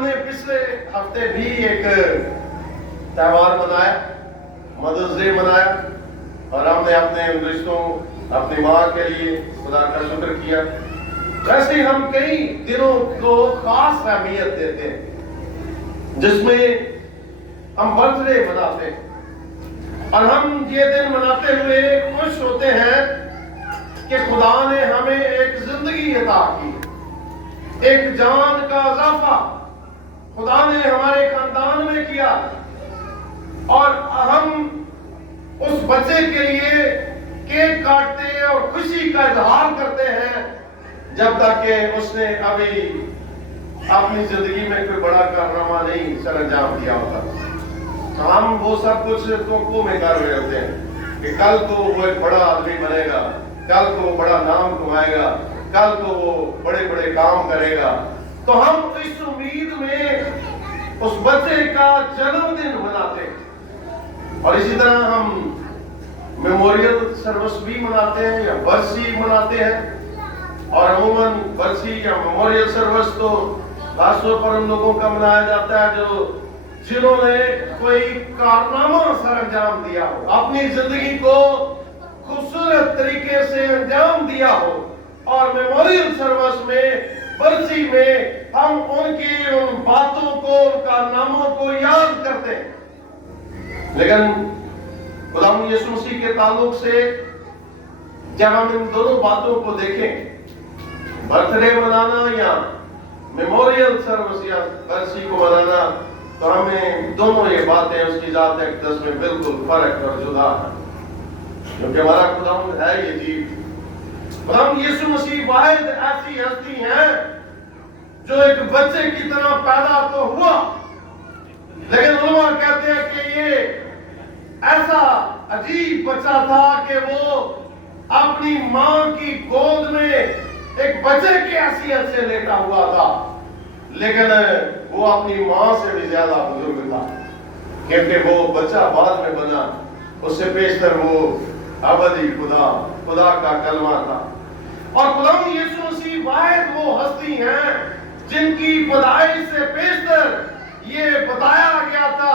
ہم نے پچھلے ہفتے بھی ایک تہوار منایا، مدرس ڈے منایا، اور ہم نے اپنے رشتوں، اپنی ماں کے لیے خدا کا شکر کیا۔ ویسے ہی ہم کئی دنوں کو خاص اہمیت دیتے ہیں جس میں ہم برتھ ڈے مناتے ہیں، اور ہم یہ دن مناتے ہوئے خوش ہوتے ہیں کہ خدا نے ہمیں ایک زندگی عطا کی، ایک جان کا اضافہ خدا نے ہمارے خاندان میں کیا، اور ہم اس بچے کے لیے کیک کاٹتے اور خوشی کا اظہار کرتے ہیں جب تک کہ اس نے ابھی اپنی زندگی میں کوئی بڑا کارنامہ نہیں سر انجام دیا ہوتا۔ ہم وہ سب کچھ توقع میں کر رہے ہوتے ہیں کہ کل کو وہ ایک بڑا آدمی بنے گا، کل کو وہ بڑا نام کمائے گا، کل کو وہ بڑے بڑے کام کرے گا۔ تو ہم اس امید میں اس بچے کا جنم دن مناتے ہیں، اور اسی طرح ہم میموریل سروس بھی مناتے ہیں یا برسی مناتے ہیں، اور عموماً برسی یا میموریل سروس تو خاص طور پر ان لوگوں کا منایا جاتا ہے جنہوں نے کوئی کارنامہ سر انجام دیا ہو، اپنی زندگی کو خوبصورت طریقے سے انجام دیا ہو، اور میموریل سروس میں، برسی میں ہم ان کی ان باتوں کو، ان کارناموں کو یاد کرتے ہیں۔ لیکن خدا یسوع مسیح کے تعلق سے جب ہم ان دونوں باتوں کو دیکھیں، برتھ ڈے منانا یا میموریل سروس یا برسی کو منانا، تو ہمیں دونوں یہ باتیں اس کی ذات اقدس میں بالکل فرق اور جدا ہے، کیونکہ ہمارا خدا ہے یہ چیز۔ خدا یسوع مسیح واحد ایسی ہستی ہیں جو ایک بچے کی طرح پیدا تو ہوا، لیکن علماء کہتے ہیں کہ یہ ایسا عجیب بچہ تھا کہ وہ اپنی ماں کی گود میں ایک بچے کی حیثیت سے لیٹا ہوا تھا، لیکن وہ اپنی ماں سے بھی زیادہ بزرگ تھا، کیونکہ وہ بچہ بعد میں بنا، اس سے پیشتر وہ ابدی خدا کا کلمہ تھا۔ اور خدا یسوع مسیح واحد وہ ہستی ہیں جن کی پیدائش سے پیشتر یہ بتایا گیا تھا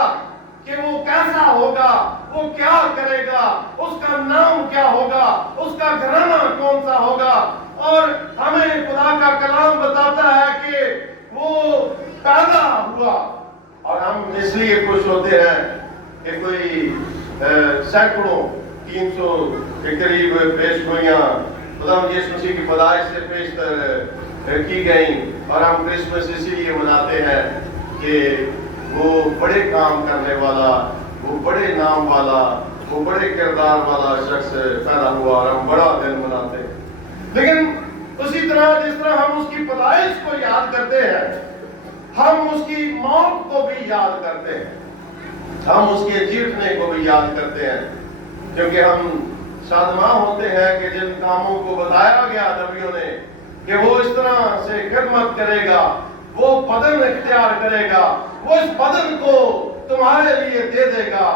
کہ وہ کیسا ہوگا، وہ کیا کرے گا، اس کا نام کیا ہوگا، اس کا گھرانہ کون سا ہوگا، اور ہمیں خدا کا کلام بتاتا ہے کہ وہ پیدا ہوا۔ اور ہم اس لیے خوش ہوتے ہیں کہ کوئی سینکڑوں 300 کے قریب پیش گوئیاں خدا یسوع مسیح کی پیدائش سے پیشتر کی گئیں، اور ہم کرسمس اسی لیے مناتے ہیں کہ وہ بڑے کام کرنے والا، وہ بڑے نام والا، وہ بڑے کردار والا شخص پیدا ہوا، اور ہم بڑا دن مناتے ہیں۔ لیکن اسی طرح جس طرح ہم اس کی پیدائش کو یاد کرتے ہیں، ہم اس کی موت کو بھی یاد کرتے ہیں، ہم اس کے جیتنے کو بھی یاد کرتے ہیں، کیونکہ ہم شادماں ہوتے ہیں کہ جن کاموں کو بتایا گیا نبیوں نے کہ وہ اس طرح سے خدمت کرے گا، وہ بدن اختیار کرے گا، وہ اس بدن کو تمہارے لیے دے دے گا،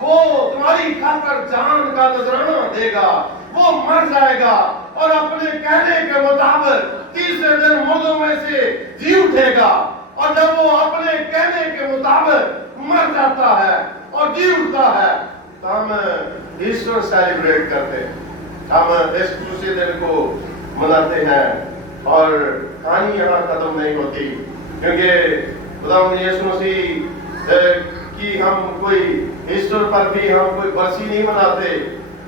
وہ تمہاری خاطر جان کا نذرانہ دے گا، وہ مر جائے گا اور اپنے کہنے کے مطابق تیسرے دن مردوں میں سے جی اٹھے گا، اور جب وہ اپنے کہنے کے مطابق مر جاتا ہے اور جی اٹھتا ہے تو ہم ایسٹر سیلیبریٹ کرتے ہیں، ہم اس خوشی دن کو مناتے ہیں، اور کہانی یہاں ختم نہیں ہوتی، کیونکہ خدا یسوع مسیح کی ہم کوئی ایسٹر پر بھی ہم کوئی برسی نہیں مناتے،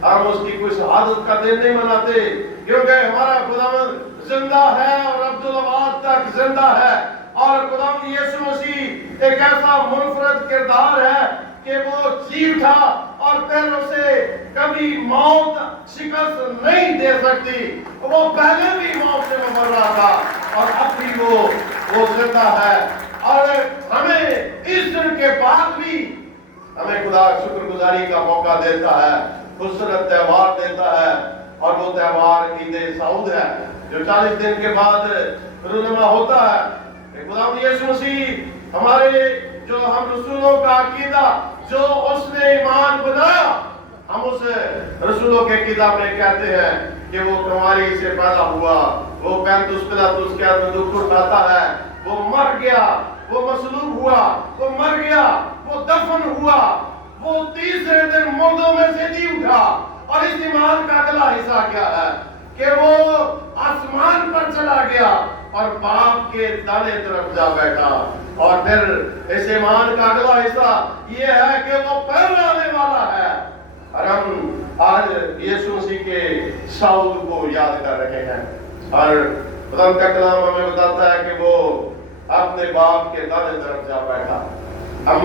ہم اس کی کوئی شہادت کا دن نہیں مناتے، کیونکہ ہمارا خدا زندہ ہے اور عبدالآباد تک زندہ ہے، اور خدا یسوع مسیح ایک ایسا منفرد کردار ہے کہ وہ جی اٹھا، اور پھر اسے کبھی موت شکست نہیں دے سکتی، وہ پہلے بھی موت سے مر رہا تھا اور اب بھی وہ زندہ ہے، اور ہمیں ایسٹر کے بعد بھی ہمیں خدا شکر گزاری کا موقع دیتا ہے، خوبصورت تہوار دیتا ہے، اور وہ تہوار عید سعود ہے جو 40 دن کے بعد رونما ہوتا ہے۔ خدا یسوع مسیح ہمارے جو ہم رسولوں کا عقیدہ جو اس نے ایمان بنایا، ہم اس رسولوں کے عقیدہ میں کہتے ہیں کہ وہ کنواری سے پیدا ہوا، وہ پینتوس پلاطس کے ہاتھ میں دکھ اٹھاتا ہے، وہ مر گیا، وہ مصلوب ہوا، وہ مر گیا، وہ دفن ہوا، وہ تیسرے دن مردوں میں سے جی اٹھا۔ اور اس ایمان کا اگلا حصہ کیا ہے کہ وہ آسمان پر چلا گیا اور باپ کے دانے طرف جا بیٹھا۔ اور پھر اس ایمان کا اگلا حصہ یہ ہے کہ وہ پہلے آنے والا ہے۔ اور ہم آج یسوع مسیح کے شاول کو یاد کر رہے ہیں، اور خدا کا کلام ہمیں بتاتا ہے کہ وہ اپنے باپ کے دانے طرف جا بیٹھا۔ ہم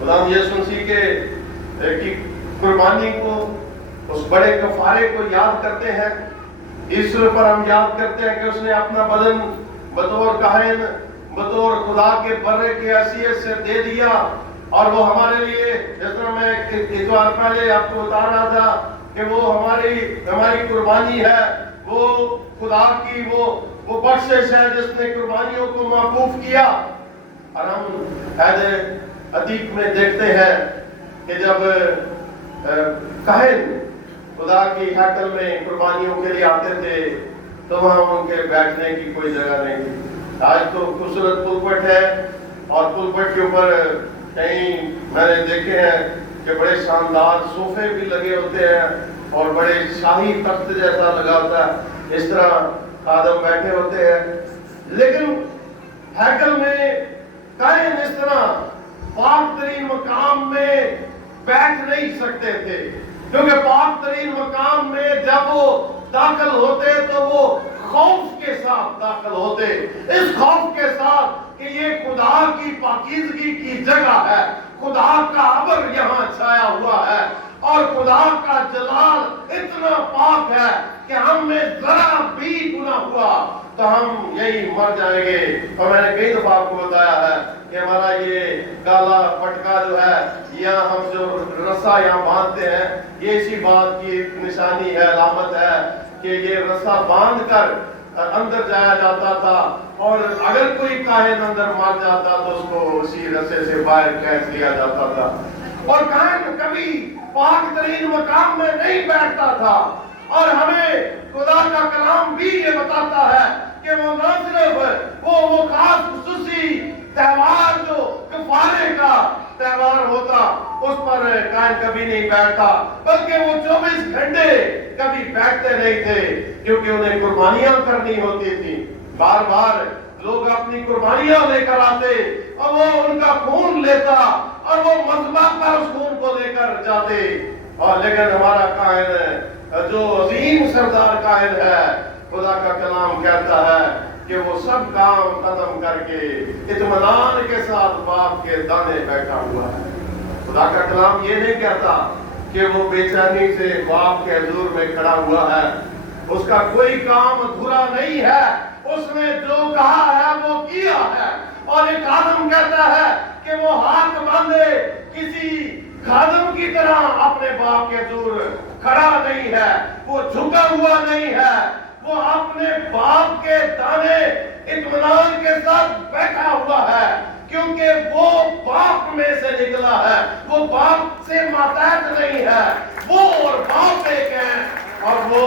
خدا یسوع مسیح کی قربانی کو، اس بڑے کفارے کو یاد کرتے ہیں۔ ایسٹر پر ہم یاد کرتے ہیں کہ اس نے اپنا بدن بطور کاہن، بطور خدا کے برے کی حیثیت سے دے دیا، اور وہ ہمارے لیے، جس طرح میں اتوار پہلے آپ کو بتا رہا تھا کہ وہ ہماری قربانی ہے، وہ خدا کی وہ بخشش ہے جس نے قربانیوں کو موقوف کیا۔ اور ہم عہد عتیق میں دیکھتے ہیں کہ جب کاہن خدا کی ہیکل میں قربانیوں کے لیے آتے تھے تو وہاں ان کے بیٹھنے کی کوئی جگہ نہیں تھی۔ آج تو خوبصورت پلپٹ ہے، اور پلپٹ کے اوپر کہیں میں نے دیکھے ہیں کہ بڑے شاندار صوفے بھی لگے ہوتے ہیں اور بڑے شاہی تخت جیسا لگا ہوتا ہے، اس طرح خادم بیٹھے ہوتے ہیں۔ لیکن ہیکل میں کاہن اس طرح پاک ترین مقام میں بیٹھ نہیں سکتے تھے، کیونکہ پاک ترین مقام میں جب وہ داخل ہوتے تو وہ خوف کے ساتھ داخل ہوتے، اس خوف کے ساتھ کہ یہ خدا کی پاکیزگی کی جگہ ہے، خدا کا عبر یہاں چھایا ہوا ہے، اور خدا کا جلال اتنا پاک ہے کہ ہم میں ذرا بھی گناہ ہوا تو ہم یہی مر جائیں گے۔ اور میں نے کئی دفعہ آپ کو بتایا ہے کہ ہمارا یہ کالا پٹکا جو ہے، یا ہم جو رسا یہاں باندھتے ہیں، یہ اسی بات کی نشانی ہے، علامت ہے کہ یہ رسا باندھ کر اندر جایا جاتا تھا، اور اگر کوئی کاہن اندر مر جاتا تو اس کو اسی رسے سے باہر کھینچ لیا جاتا تھا۔ اور کاہن کبھی پاک ترین مقام میں نہیں بیٹھتا تھا، اور ہمیں خدا کا کلام بھی یہ بتاتا ہے کہ وہ نہ صرف وہ خاص خصوصی تہوار جو کفارے کا تہوار ہوتا اس پر کاہن کبھی نہیں بیٹھتا، بلکہ وہ 24 گھنٹے کبھی بیٹھتے نہیں تھے، کیونکہ انہیں قربانیاں کرنی ہوتی تھی۔ بار بار لوگ اپنی قربانیاں لے کر آتے اور وہ ان کا خون لیتا اور وہ مذبح پر اس خون کو لے کر جاتے۔ اور لیکن ہمارا کاہن جو عظیم سردار کاہن ہے، خدا کا کلام کہتا ہے کہ وہ سب کام ختم کر کے اطمینان کے ساتھ باپ کے دانے بیٹھا ہوا ہے۔ خدا کا کلام یہ نہیں کہتا کہ وہ بے چینی سے باپ کے حضور میں کھڑا ہوا ہے، اس کا کوئی کام ادھورا نہیں ہے، اس نے جو کہا ہے وہ کیا ہے۔ اور ایک خادم کہتا ہے کہ وہ ہاتھ باندھے کسی خادم کی طرح اپنے باپ کے حضور کھڑا نہیں ہے، وہ جھکا ہوا نہیں ہے، وہ اپنے باپ کے دانے اطمینان کے ساتھ بیٹھا ہوا ہے، کیونکہ وہ باپ میں سے نکلا ہے، وہ باپ سے ماتحت نہیں ہے، وہ اور باپ ایک ہیں، اور وہ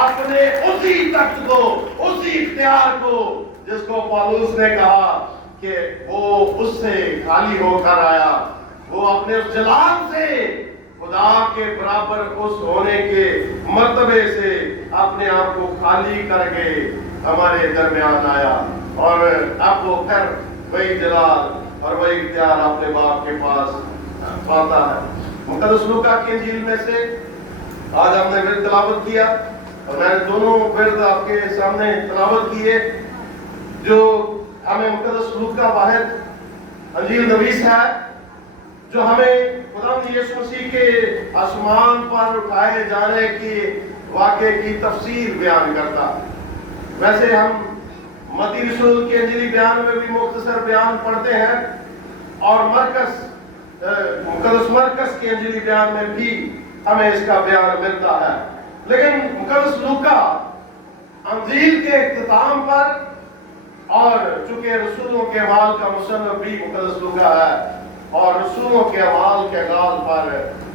اپنے اسی تخت کو، اسی اختیار کو، جس کو پالوس نے کہا کہ وہ اس سے خالی ہو کر آیا، وہ اپنے اس جلال سے، خدا کے برابر اس ہونے کے مرتبے سے اپنے آپ کو خالی کر کے ہمارے درمیان آیا، اور اب وہ پھر وہی جلال اور وہی اختیار اپنے باپ کے پاس پاتا ہے۔ مقدس لوکا کی انجیل میں سے آج ہم نے ورد تلاوت کیا، اور میں نے دونوں ورد آپ کے سامنے تلاوت کیے، جو ہمیں مقدس لوکا واحد انجیل نویس ہے، جو ہمیں خدا یسوع مسیح کے آسمان پر اٹھائے جانے کی واقعے کی تفسیر بیان کرتا۔ ویسے ہم متی رسول کے انجیلی بیان میں بھی مختصر بیان پڑھتے ہیں، اور مقدس مرکز کے انجیلی بیان میں بھی ہمیں اس کا بیان ملتا ہے، لیکن مقدس لوکا انجیل کے اختتام پر، اور چونکہ رسولوں کے اعمال کا مصنف بھی مقدس لوکا ہے، اور رسولوں کے اعمال کے غال پر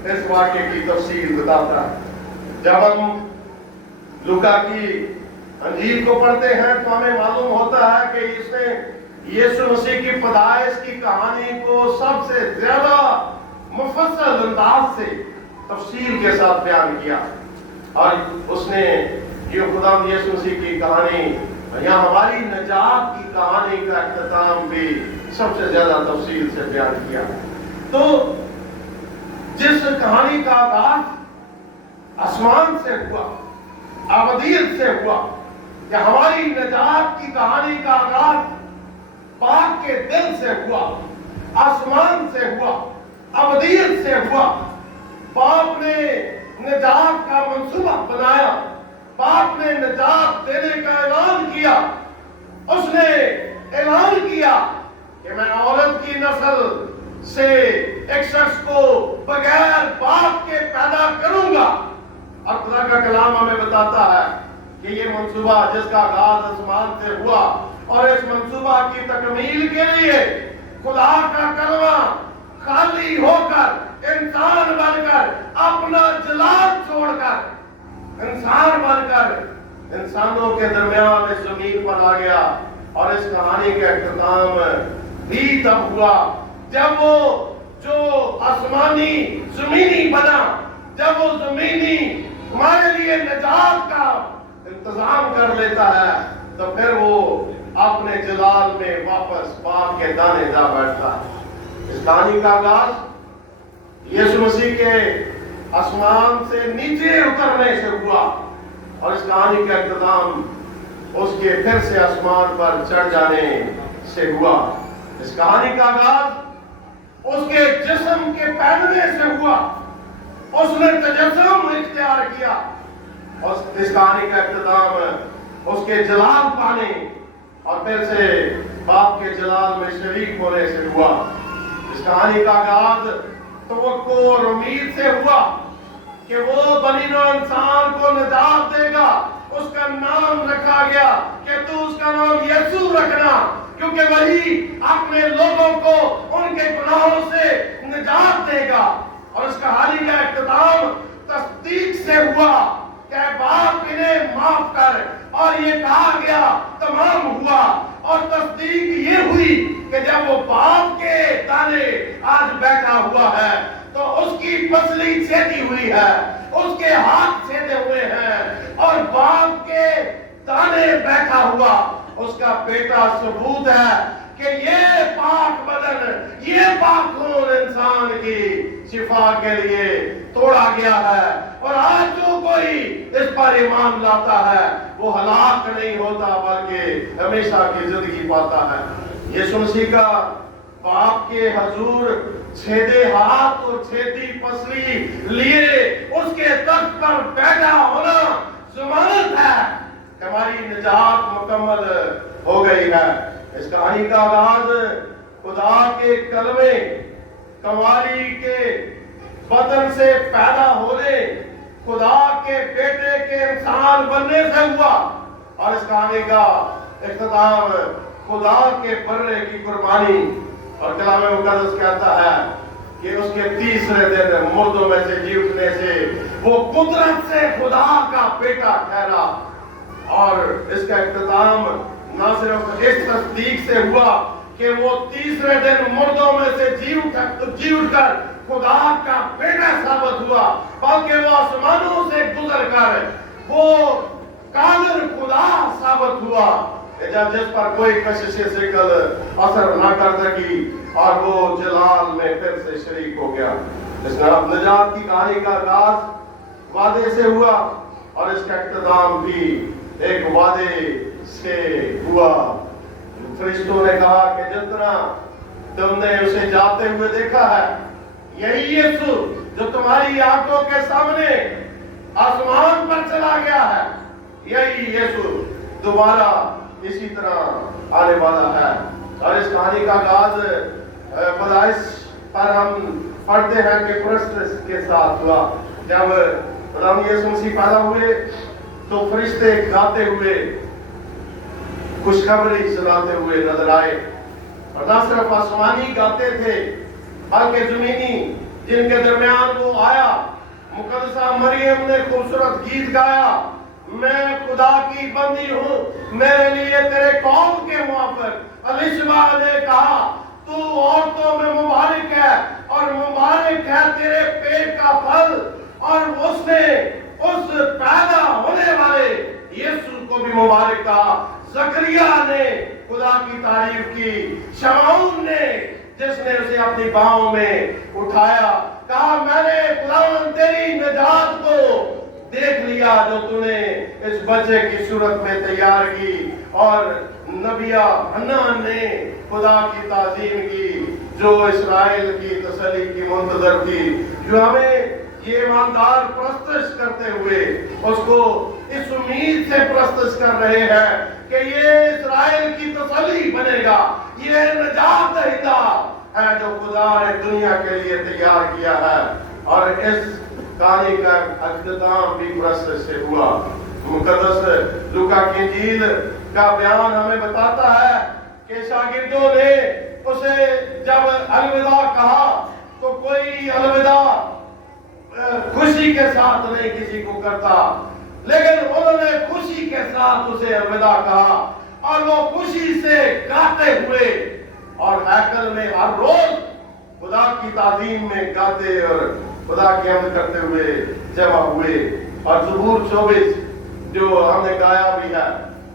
اس واقعے کی تفصیل بتاتا ہے۔ جب ہم لوکا کی انجیل کو پڑھتے ہیں تو ہمیں معلوم ہوتا ہے کہ اس نے یسوع مسیح کی پیدائش کی کہانی کو سب سے زیادہ مفصل انداز سے تفصیل کے ساتھ بیان کیا، اور اس نے یہ خدا یسوع مسیح کی کہانی یا ہماری نجات کی کہانی کا اختتام بھی سب سے زیادہ تفصیل سے بیان کیا۔ تو جس کہانی کا آغاز آسمان سے ہوا، ابدیت سے ہوا، کہ ہماری نجات کی کہانی کا آغاز پاک کے دل سے ہوا، آسمان سے ہوا، ابدیت سے ہوا۔ باپ نے نجات کا منصوبہ بنایا، باپ نے نجات دینے کا اعلان کیا۔ اس نے اعلان کیا کہ میں عورت کی نسل سے ایک شخص کو بغیر باپ کے پیدا کروں گا، اور خدا کا کلام ہمیں بتاتا ہے کہ یہ منصوبہ جس کا آغاز آسمان سے ہوا، اور اس منصوبہ کی تکمیل کے لیے خدا کا کلمہ خالی ہو کر، انسان بن کر، اپنا جلال چھوڑ کر، انسان بن کر انسانوں کے درمیان اس زمین پر آ گیا۔ اور اس کہانی کا اختتام بھی تب ہوا جب وہ جو آسمانی زمینی بنا، جب وہ زمینی ہمارے لیے نجات کا انتظام کر لیتا ہے، تو پھر وہ اپنے جلال میں واپس باپ کے دانے جا بیٹھتا ہے۔ اس کہانی کا آغاز یسوع مسیح کے آسمان سے نیچے اترنے سے ہوا، اور اس کہانی کا اختتام اس کے پھر سے آسمان پر چڑھ جانے سے ہوا۔ اس کہانی کا آغاز اس کے جسم کے پہننے سے ہوا، اس نے تجسم اختیار کیا۔ اس کہانی کا اختتام اس کے جلال پانے اور پھر سے باپ کے جلال میں شریک ہونے سے ہوا۔ اس کہانی کا آغاز توقع اور امید سے ہوا کہ وہ بنی نوع انسان کو نجات دے گا۔ اس کا نام رکھا گیا کہ تو اس کا نام یسوع رکھنا، کیونکہ وہی اپنے لوگوں کو ان کے گناہوں سے نجات دے گا۔ اور اس کہانی کا اختتام تصدیق سے ہوا کہ باپ انہیں معاف کر، اور یہ کہا گیا تمام ہوا۔ اور تصدیق یہ ہوئی کہ جب وہ باپ کے دانے آج بیٹھا ہوا ہے تو اس کی پسلی چھیدی ہوئی ہے، اس کے ہاتھ چھیدے ہوئے ہیں، اور باپ کے دانے بیٹھا ہوا اس کا بیٹا ثبوت ہے کہ یہ پاک بدن، یہ پاک خون انسان کی شفا کے لیے توڑا گیا ہے، اور آج جو کوئی اس پر ایمان لاتا ہے وہ ہلاک نہیں ہوتا بلکہ ہمیشہ کی زندگی پاتا ہے۔ یسوع مسیح کا باپ کے حضور چھیدے ہاتھ اور چھیدی پسلی لیے اس کے تخت پر بیٹھا ہونا ضمانت ہے کہ ہماری نجات مکمل ہو گئی ہے۔ اس کہانی کا آغاز خدا کے کلمے کنواری کے بدن سے پیدا ہونے، خدا کے بیٹے کے انسان بننے سے ہوا، اور اس کہانی کا اختتام خدا کے برے کی قربانی، اور کلام مقدس کہتا ہے کہ اس کے تیسرے دن مردوں میں سے جی اٹھنے سے وہ قدرت سے خدا کا بیٹا ٹھہرا۔ اور اس کا اختتام نہ صرف اس تصدیق سے ہوا کہ وہ تیسرے دن مردوں میں سے جی اٹھ کر خدا کا بیٹا ثابت ہوا، بلکہ وہ آسمانوں سے گزر کر وہ قادر خدا ثابت ہوا، جس پر کوئی کشش ثقل اثر نہ کر سکی، اور وہ جلال میں پھر سے شریک ہو گیا۔ اس نجات کی کہانی کا آغاز وعدے سے ہوا، اور اس کا اختتام بھی ایک وعدے سے ہوا۔ فرشتوں نے کہا کہ جتنا تم نے اسے جاتے ہوئے دیکھا ہے، یہی یسوع جو تمہاری آنکھوں کے سامنے آسمان پر چلا گیا ہے، یہی یسوع دوبارہ اسی طرح آنے والا ہے۔ اور اس کہانی کا آغاز پیدائش پر ہم پڑھتے ہیں کہ فرشتے کے ساتھ ہوا۔ جب خدا یسوع مسیح پیدا ہوئے تو فرشتے گاتے ہوئے، خوشخبری سناتے ہوئے نظر آئے، اور نہ صرف آسمانی گاتے تھے بلکہ زمینی جن کے درمیان وہ آیا، مقدسہ مریم نے خوبصورت گیت گایا، میں خدا کی بندی ہوں، میرے لیے تیرے قول کے موافق۔ الیشبا نے کہا تو عورتوں میں مبارک ہے اور مبارک ہے تیرے پیٹ کا پھل، اور اس نے اس پیدا ہونے والے یسوع کو بھی مبارک کہا۔ زکریا نے خدا کی تعریف کی، شمعون نے جس نے اسے اپنی باہوں میں اٹھایا کہا میں نے خداوند تیری نجات کو دیکھ لیا جو تو نے اس بچے کی صورت میں تیار کی۔ اور نبیہ حنا نے خدا کی تعظیم کی جو اسرائیل کی تسلی کی منتظر تھی، جو ہمیں یہ ایماندار پرستش کرتے ہوئے اس کو اس امید سے پرستش کر رہے ہیں کہ یہ اسرائیل کی تسلی بنے گا، یہ نجات دہندہ ہے جو خدا نے دنیا کے لیے تیار کیا ہے۔ اور اس کہانی کا اختتام بھی پرستش سے ہوا۔ مقدس لوکا کی انجیل کا بیان ہمیں بتاتا ہے کہ شاگردوں نے اسے جب الوداع کہا تو کوئی الوداع خوشی کے ساتھ نہیں کسی کو کرتا، لیکن انہوں نے خوشی کے ساتھ اسے الوداع کہا اور وہ خوشی سے گاتے ہوئے اور ہیکل میں ہر روز خدا کی تعظیم میں گاتے اور خدا کی حمد کرتے ہوئے جمع ہوئے۔ اور زبور 24 جو ہم نے گایا بھی ہے،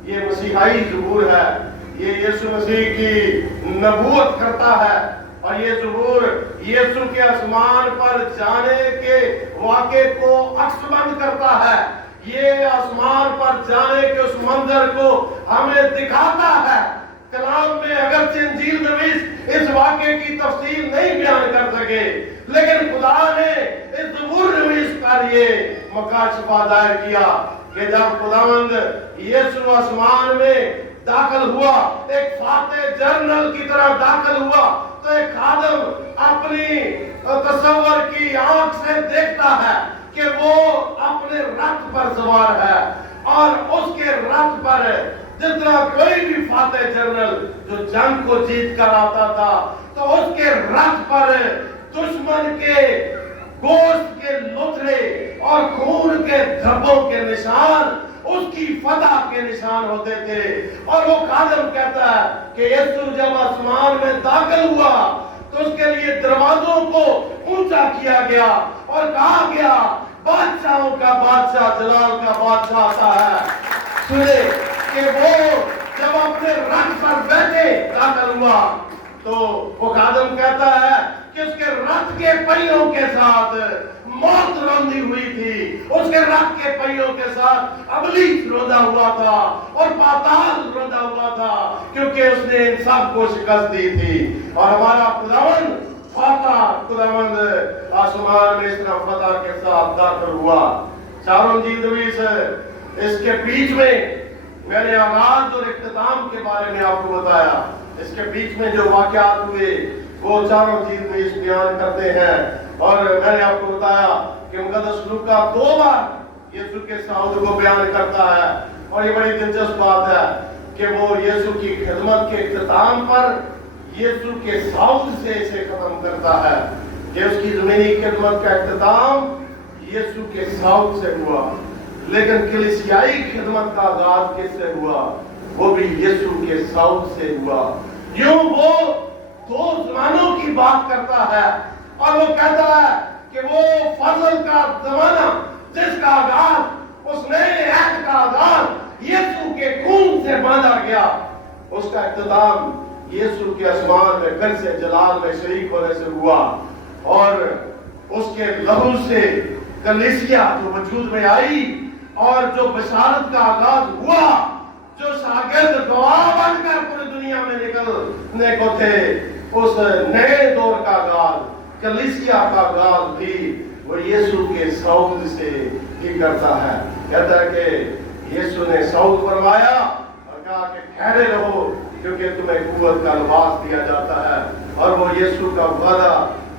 یہ مسیحائی زبور ہے، یہ یسوع مسیح کی نبوت کرتا ہے، اور یہ زبور یسوع کے آسمان پر جانے کے واقعے کو عکس بند کرتا ہے۔ یہ آسمان پر جانے کے اس منظر کو ہمیں دکھاتا ہے۔ کلام میں اگرچہ انجیل نویس اس واقعے کی تفصیل نہیں بیان کر سکے، لیکن خدا نے اس زبور نویس پر یہ مکاشفہ ظاہر کیا کہ جب خداوند یسوع آسمان میں داخل ہوا، ایک فاتح جنرل کی طرح داخل ہوا، تو ایک خادم اپنی تصور کی آنکھ سے دیکھتا ہے کہ وہ اپنے رتھ پر سوار ہے، اور اس کے رتھ پر جس طرح کوئی بھی فاتح جنرل جو جنگ کو جیت کر آتا تھا تو اس کے رتھ پر دشمن کے گوشت کے لتھڑے اور خون کے دھبوں کے نشان، اس کی فتح کے نشان ہوتے تھے۔ اور وہ خادم کہتا ہے کہ یسوع جب آسمان میں داخل ہوا تو اس کے لیے دروازوں کو اونچا کیا گیا اور کہا گیا بادشاہوں کا بادشاہ، جلال کا بادشاہ آتا ہے۔ سنے کہ وہ جب اپنے رتھ پر بیٹھے داخل ہوا تو وہ خادم کہتا ہے کہ اس کے رتھ کے پہیوں کے ساتھ موت روندی ہوئی تھی، اس کے رتھ کے پہیوں کے ساتھ ابلیس روندا ہوا تھا اور پاتال روندا ہوا تھا، کیونکہ اس نے ان سب کو شکست دی تھی۔ اور ہمارا خداوند فاتح، خداوند آسمان میں اس طرح فتح کے ساتھ داخل ہوا۔ چاروں انجیل نویس اس کے بیچ میں نے آغاز اور اختتام کے بارے میں آپ کو بتایا، اس کے بیچ میں جو واقعات ہوئے وہ چاروں چیز میں اس بیان کرتے ہیں۔ اور میں نے آپ کو بتایا کہ مقدس لوکا 2 بار یسوع کے صعود کو بیان کرتا ہے، اور یہ بڑی دلچسپ بات ہے کہ وہ یسوع کی خدمت کے اختتام پر یسوع کے صعود سے اسے ختم کرتا ہے، کہ اس کی زمینی خدمت کا اختتام یسوع کے صعود سے ہوا، لیکن کلیسیائی خدمت کا آغاز کس سے ہوا؟ وہ بھی یسوع کے صعود سے ہوا۔ یوں وہ 2 زمانوں کی بات کرتا ہے، اور وہ کہتا ہے کہ وہ فضل کا زمانہ جس کا آغاز، اس نئے عہد کا آغاز یسوع کے خون سے باندھا گیا، اس کا اختتام یسوع کے آسمان میں پھر سے جلال میں شریک ہونے سے ہوا، اور اس کے لہو سے کلیسیا جو وجود میں آئی، اور جو بشارت کا آغاز ہوا، جو شاگرد گواہ بن کر پوری دنیا میں نکلنے کو تھے، اس نئے دور کا آغاز، کلیسیا کا آغاز بھی وہ یسوع کے صعود سے ہی کرتا ہے۔ کہتا ہے کہ یسوع نے صعود فرمایا اور کہا کہ ٹھہرے رہو کیونکہ تمہیں قوت کا لباس دیا جاتا ہے، اور وہ یسوع کا وعدہ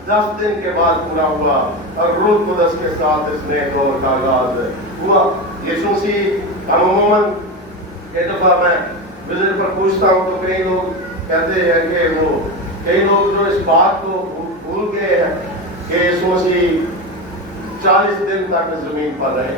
10 دن کے بعد پورا ہوا، اور روح القدس کے ساتھ اس نئے دور کا آغاز ہوا۔ یسوع مسیح عموماً ایک دفعہ میں وزٹ پر پوچھتا ہوں تو کئی لوگ کہتے ہیں کہ وہ کئی لوگ جو اس بات کو بھول گئے ہیں کہ یسوع مسیح 40 دن تک زمین پر رہے،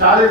40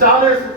40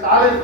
40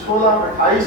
16:28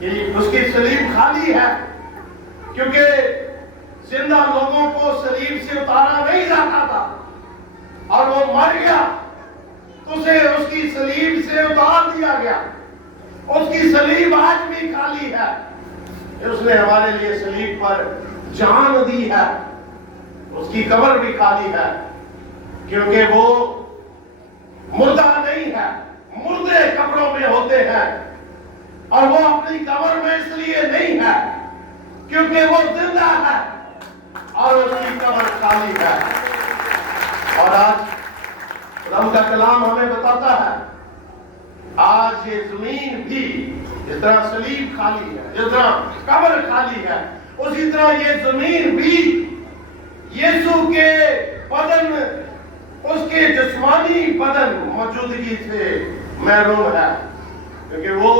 کہ اس کی صلیب خالی ہے، کیونکہ زندہ لوگوں کو صلیب سے اتارا نہیں جاتا تھا، اور وہ مر گیا تو اسے اس کی صلیب سے اتار دیا گیا۔ اس کی صلیب آج بھی خالی ہے، اس نے ہمارے لیے صلیب پر جان دی ہے۔ اس کی قبر بھی خالی ہے، کیونکہ وہ مردہ نہیں ہے، مردے قبروں میں ہوتے ہیں، اور وہ اپنی قبر میں اس لیے نہیں ہے کیونکہ وہ زندہ ہے اور اس کی قبر خالی ہے۔ اور آج خدا کا کلام ہمیں بتاتا ہے، آج یہ زمین بھی جس طرح صلیب خالی ہے، جس طرح قبر خالی ہے، اسی طرح یہ زمین بھی یسوع کے بدن، اس کے جسمانی بدن موجودگی سے محروم ہے، کیونکہ وہ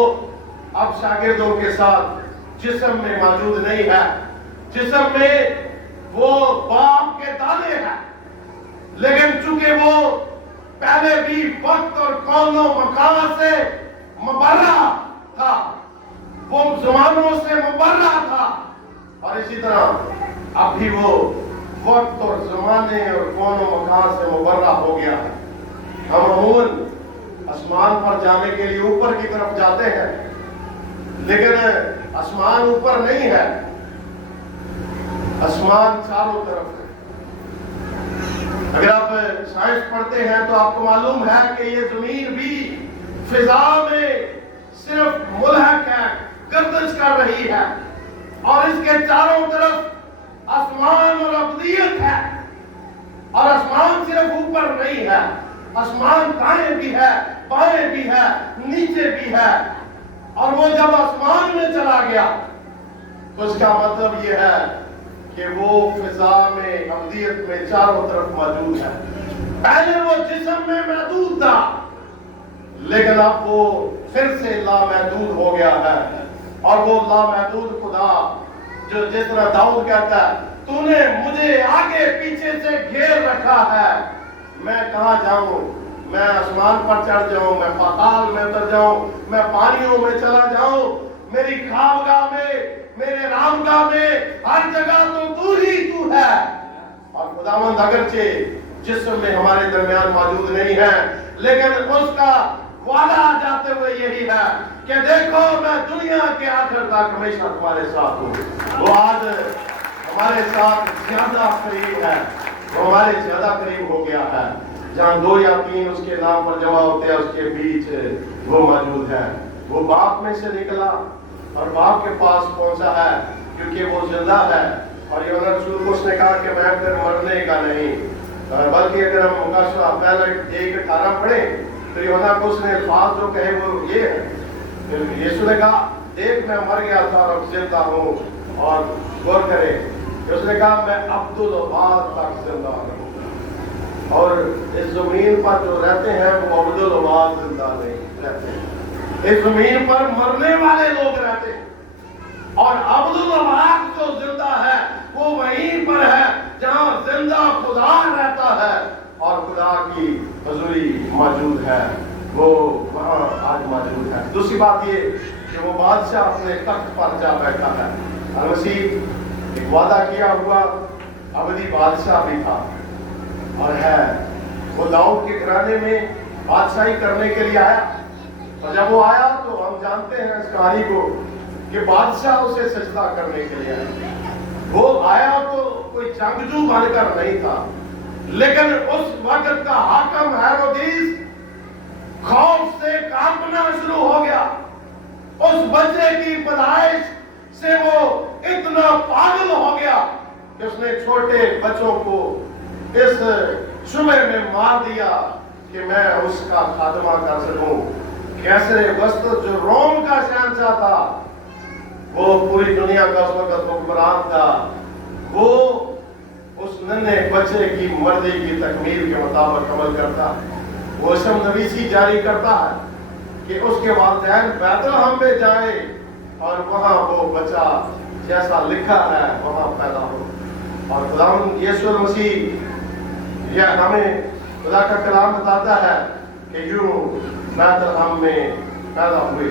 اب شاگردوں کے ساتھ جسم میں موجود نہیں ہے۔ جسم میں وہ باپ کے دانے ہیں، لیکن چونکہ وہ پہلے بھی وقت اور کون و مکان سے مبرہ تھا، وہ زمانوں سے مبرہ تھا، اور اسی طرح اب بھی وہ وقت اور زمانے اور کون و مکان سے مبرہ ہو گیا ہے۔ ہم عموماً آسمان پر جانے کے لیے اوپر کی طرف جاتے ہیں، لیکن آسمان اوپر نہیں ہے، آسمان چاروں طرف ہے۔ اگر آپ سائنس پڑھتے ہیں تو آپ کو معلوم ہے کہ یہ زمین بھی فضا میں صرف ملحق ہے، گردش کر رہی ہے، اور اس کے چاروں طرف آسمان اور ابدیت ہے۔ اور آسمان صرف اوپر نہیں ہے، آسمان دائیں بھی ہے، بائیں بھی ہے، نیچے بھی ہے، اور وہ جب آسمان میں چلا گیا تو اس کا مطلب یہ ہے کہ وہ فضا میں، ابدیت میں چاروں طرف موجود ہے۔ پہلے وہ جسم میں محدود تھا، لیکن اب وہ پھر سے لامحدود ہو گیا ہے، اور وہ لامحدود خدا جو جس طرح داؤد کہتا ہے، تو نے مجھے آگے پیچھے سے گھیر رکھا ہے، میں کہاں جاؤں؟ میں آسمان پر چڑھ جاؤں، میں پاتال میں اتر جاؤں، میں پانیوں میں چلا جاؤں، میری خوابگاہ میں، میرے رامگاہ میں، ہر جگہ تو ہی تو ہے۔ اور خداوند اگرچہ جسم میں ہمارے درمیان موجود نہیں ہے، لیکن اس کا وعدہ جاتے ہوئے یہی ہے کہ دیکھو میں دنیا کے آخر تک ہمیشہ تمہارے ساتھ ہوں۔ وہ آج ہمارے ساتھ زیادہ قریب ہے، وہ ہمارے زیادہ قریب ہو گیا ہے۔ جہاں 2 یا 3 اس کے نام پر جمع ہوتے ہیں، اس کے بیچ وہ موجود ہے۔ وہ باپ میں سے نکلا اور باپ کے پاس پہنچا ہے، کیونکہ وہ زندہ ہے۔ اور یوحنا رسول کو اس نے کہا کہ میں پھر مرنے کا نہیں، بلکہ اگر ہم مکاشفہ پہلے 1:18 پڑھیں تو یوحنا کو اس نے الفاظ جو کہے وہ یہ ہے، یسوع نے کہا دیکھ میں مر گیا تھا اور اب زندہ ہوں، اور غور کرے اس نے کہا میں عبدالآباد تک زندہ ہوں، اور اس زمین پر جو رہتے ہیں وہ عبدالآباد زندہ نہیں رہتے، اس زمین پر مرنے والے لوگ رہتے ہیں، اور عبدالآباد جو زندہ ہے وہ وہیں پر ہے جہاں زندہ خدا رہتا ہے اور خدا کی حضوری موجود ہے، وہ وہاں آج موجود ہے۔ دوسری بات یہ کہ وہ بادشاہ اپنے تخت پر جا بیٹھا ہے۔ المسیح ایک وعدہ کیا ہوا ابدی بادشاہ بھی تھا اور ہے، وہ داؤد کے گھرانے میں بادشاہی کرنے کے لیے آیا، اور جب وہ آیا تو ہم جانتے ہیں اس کہانی کو کہ بادشاہ اسے سجدہ کرنے کے لیے آیا۔ وہ آیا تو کوئی جنگجو بن کر نہیں تھا، لیکن اس وقت کا حاکم ہیرودیس خوف سے کانپنا شروع ہو گیا۔ اس بچے کی پیدائش سے وہ اتنا پاگل ہو گیا کہ اس نے چھوٹے بچوں کو اس شبہ میں مار دیا کہ میں اس کا خاتمہ کر سکوں۔ کیسر وسط جو روم کا شہنشاہ تھا، وہ پوری دنیا کا اس وقت حکمران تھا، وہ اس ننھے بچے کی مرضی کی تکمیل کے مطابق عمل کرتا ہے۔ وہ اسم نویسی جاری کرتا ہے کہ اس کے والدین بیت لحم میں جائے اور وہاں وہ بچہ جیسا لکھا ہے وہاں پیدا ہو۔ اور خداوند یسوع مسیح یہ ہمیں خدا کا کلام بتاتا ہے کہ یوں بیت لحم میں پیدا ہوئے۔